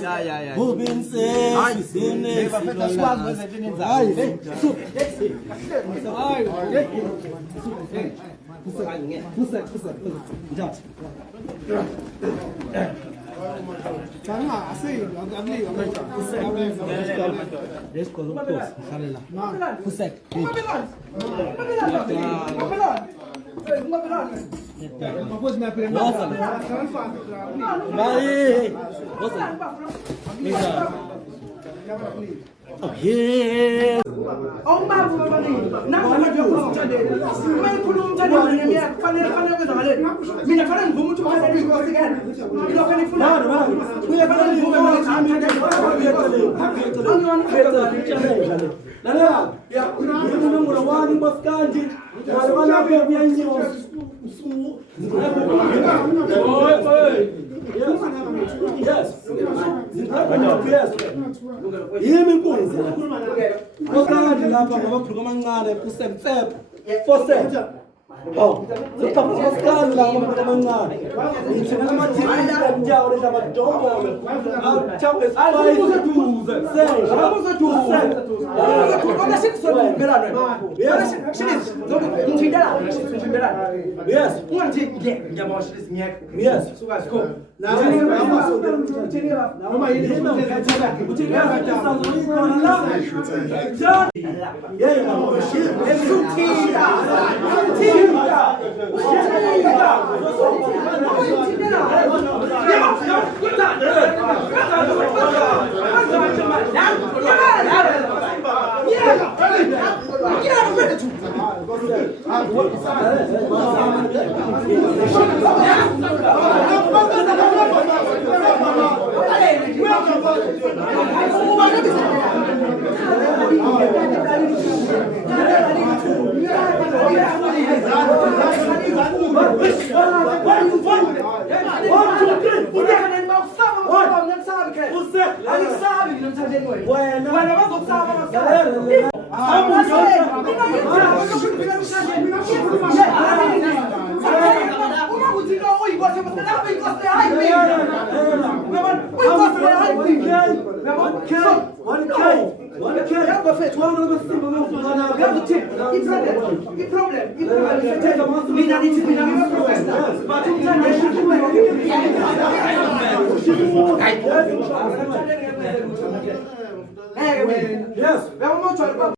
Who been saying? Oh, kita paskan lah mengenai. Ini nama ciri jauh dari zaman jombo. Jauh espai tu. Ada sih soal beran. Yes. Sini. Mungkin dah. Yes. Mungkin dia jamu sini. Yes. Suka. Nah, ini nama ini. Yes.